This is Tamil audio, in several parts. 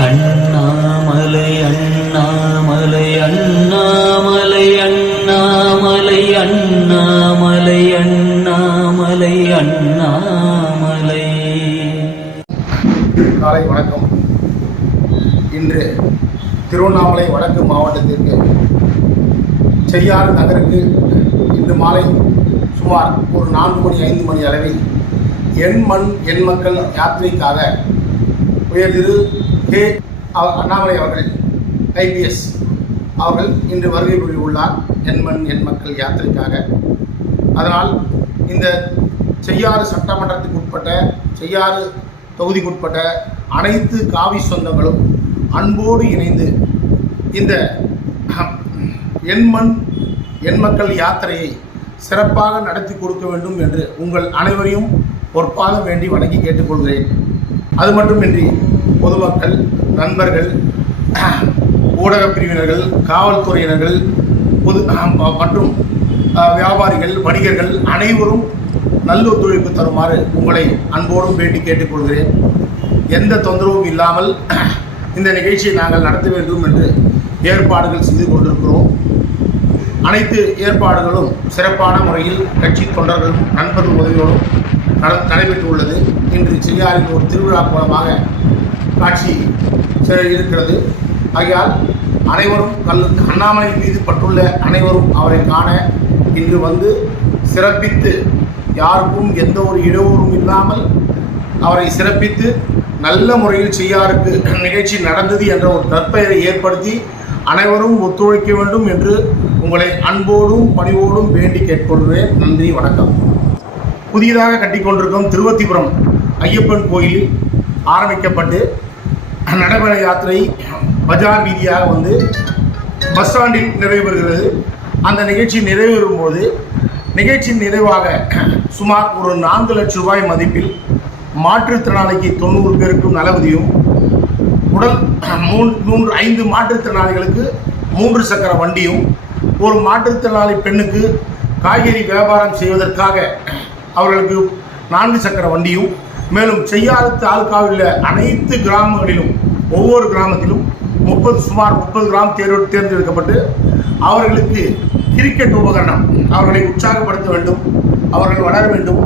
அண்ணாமலை அண்ணாமலை அண்ணாமலை அண்ணாமலை அண்ணாமலை அண்ணாமலை அண்ணாமலை. காலை வணக்கம். இன்று திருவண்ணாமலை வடக்கு மாவட்டத்திற்கு செய்யாறு நகருக்கு இன்று மாலை சுமார் ஒரு நான்கு மணி ஐந்து மணி அளவில் எண் மண் எண் மக்கள் யாத்திரைக்காக உயர் திரு கே அண்ணாமலை அவர்கள் ஐபிஎஸ் அவர்கள் இன்று வருகை புரியுள்ளார் உள்ளார் எண்மண் எண் மக்கள் யாத்திரைக்காக. அதனால் இந்த செய்யாறு சட்டமன்றத்துக்கு உட்பட்ட செய்யாறு தொகுதிக்குட்பட்ட அனைத்து காவி சொந்தங்களும் அன்போடு இணைந்து இந்த எண்மண் எண்மண் எண்மக்கள் யாத்திரையை சிறப்பாக நடத்தி கொடுக்க வேண்டும் என்று உங்கள் அனைவரையும் பொற்பாக வேண்டி வணங்கி கேட்டுக்கொள்கிறேன். அது மட்டுமின்றி பொதுமக்கள் நண்பர்கள் ஊடகப் பிரிவினர்கள் காவல்துறையினர்கள் பொது மற்றும் வியாபாரிகள் வணிகர்கள் அனைவரும் நல்லொத்துழைப்பு தருமாறு உங்களை அன்போடும் வேண்டி கேட்டுக்கொள்கிறேன். எந்த தொந்தரவும் இல்லாமல் இந்த நிகழ்ச்சியை நாங்கள் நடத்த வேண்டும் என்று ஏற்பாடுகள் செய்து கொண்டிருக்கிறோம். அனைத்து ஏற்பாடுகளும் சிறப்பான முறையில் கட்சி தொண்டர்களும் நண்பர்கள் உதவியோடும் நட நடைபெற்றுள்ளது. இன்று செய்யாரில் ஒரு திருவிழா மூலமாக காட்சி செ- இருக்கிறது. ஆகையால் அனைவரும் கல் அண்ணாமலை மீது பற்றுள்ள அனைவரும் அவரை காண இன்று வந்து சிறப்பித்து யாருக்கும் எந்த ஒரு இடையூறும் இல்லாமல் அவரை சிறப்பித்து நல்ல முறையில் செய்யாருக்கு நிகழ்ச்சி நடந்தது என்ற ஒரு தற்பெயரை ஏற்படுத்தி அனைவரும் ஒத்துழைக்க வேண்டும் என்று உங்களை அன்போடும் பணிவோடும் வேண்டி கேட்கொள்கிறேன். நன்றி வணக்கம். புதியதாக கட்டிக்கொண்டிருக்கும் திருவத்திபுரம் ஐயப்பன் கோயில் ஆரம்பிக்கப்பட்டு நடைபெற யாத்திரை பஜார் வீதியாக வந்து பஸ் ஸ்டாண்டில் நிறைவேறுகிறது அந்த நிகழ்ச்சி நிறைவேறும் போது நிகழ்ச்சியின் நிறைவாக சுமார் ஒரு நான்கு லட்சம் ரூபாய் மதிப்பில் மாற்றுத்திறனாளிக்கு தொண்ணூறு பேருக்கும் நலவுதியும் உடல் மூன்று மூன்று ஐந்து மாற்றுத்திறனாளிகளுக்கு மூன்று சக்கர வண்டியும் ஒரு மாற்றுத்திறனாளி பெண்ணுக்கு காய்கறி வியாபாரம் செய்வதற்காக அவர்களுக்கு நான்கு சக்கர வண்டியும் மேலும் செய்யாறு தாலுகாவில் உள்ள அனைத்து கிராமங்களிலும் ஒவ்வொரு கிராமத்திலும் முப்பது சுமார் முப்பது கிராம் தேர்வு தேர்ந்தெடுக்கப்பட்டு அவர்களுக்கு கிரிக்கெட் உபகரணம் அவர்களை உற்சாகப்படுத்த வேண்டும் அவர்கள் வளர வேண்டும்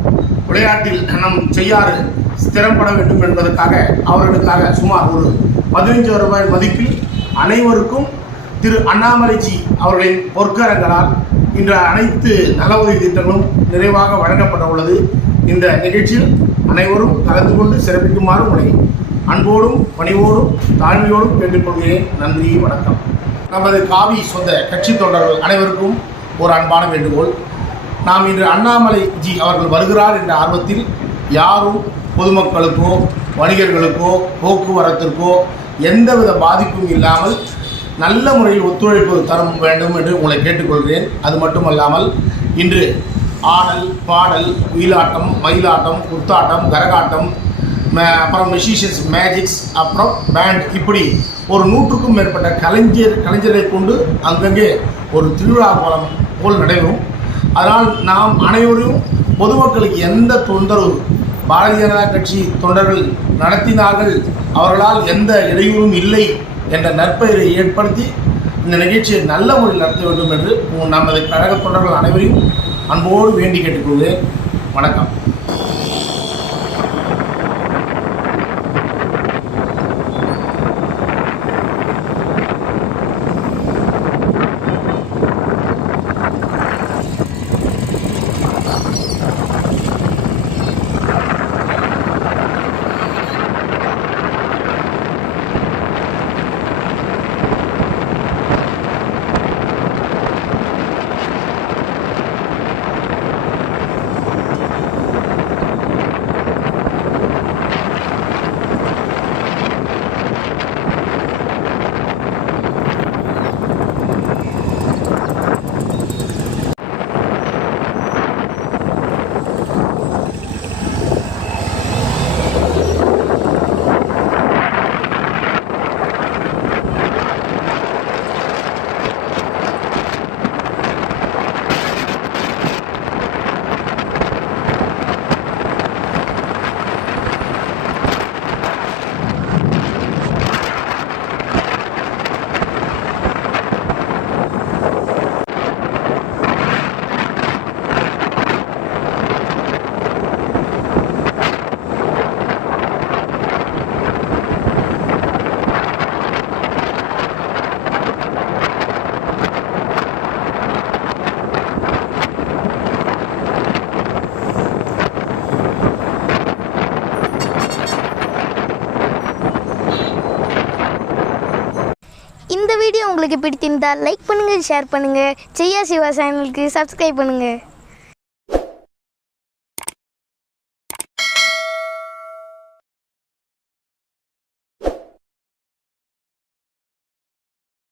விளையாட்டில் நம் செய்யாறு ஸ்திரம்பட வேண்டும் என்பதற்காக அவர்களுக்காக சுமார் ஒரு பதினைஞ்சு ரூபாய் மதிப்பில் அனைவருக்கும் திரு அண்ணாமலைஜி அவர்களின் பொற்கரங்களால் இன்று அனைத்து நல உதவி திட்டங்களும் நிறைவாக வழங்கப்பட உள்ளது. இந்த நிகழ்ச்சியில் அனைவரும் கலந்து கொண்டு சிறப்பிக்குமாறு உங்களை அன்போடும் பணிவோடும் தாழ்மையோடும் கேட்டுக்கொள்கிறேன். நன்றி வணக்கம். நமது காவி சொந்த கட்சி தொண்டர்கள் அனைவருக்கும் ஒரு அன்பான வேண்டுகோள். நாம் இன்று அண்ணாமலை ஜி அவர்கள் வருகிறார் என்ற ஆர்வத்தில் யாரும் பொதுமக்களுக்கோ வணிகர்களுக்கோ போக்குவரத்திற்கோ எந்தவித பாதிப்பும் இல்லாமல் நல்ல முறையில் ஒத்துழைப்பு தர வேண்டும் என்று உங்களை கேட்டுக்கொள்கிறேன். அது மட்டுமல்லாமல் இன்று ஆடல் பாடல் ஒயிலாட்டம் மயிலாட்டம் குத்தாட்டம் கரகாட்டம் அப்புறம் மெஷிஷியன்ஸ் மேஜிக்ஸ் அப்புறம் பேண்ட் இப்படி ஒரு நூற்றுக்கும் மேற்பட்ட கலைஞர் கலைஞரை கொண்டு அங்கங்கே ஒரு திருவிழா கோலம் போல் நடைபெறும். அதனால் நாம் அனைவரும் பொதுமக்களுக்கு எந்த தொந்தரவு பாரதிய ஜனதா கட்சி தொண்டர்கள் நடத்தினார்கள் அவர்களால் எந்த இடையூறும் இல்லை என்ற நற்பெயரை ஏற்படுத்தி இந்த நிகழ்ச்சியை நல்ல முறையில் நடத்த வேண்டும் என்று நமது கழக தொண்டர்கள் அனைவரையும் அன்போடு வேண்டி கேட்டுக்கொள்கிறேன். வணக்கம். உங்களுக்கு பிடித்திருந்தால் லைக் பண்ணுங்கள் ஷேர் பண்ணுங்கள் செய்யா சிவா சேனலுக்கு சப்ஸ்கிரைப் பண்ணுங்கள்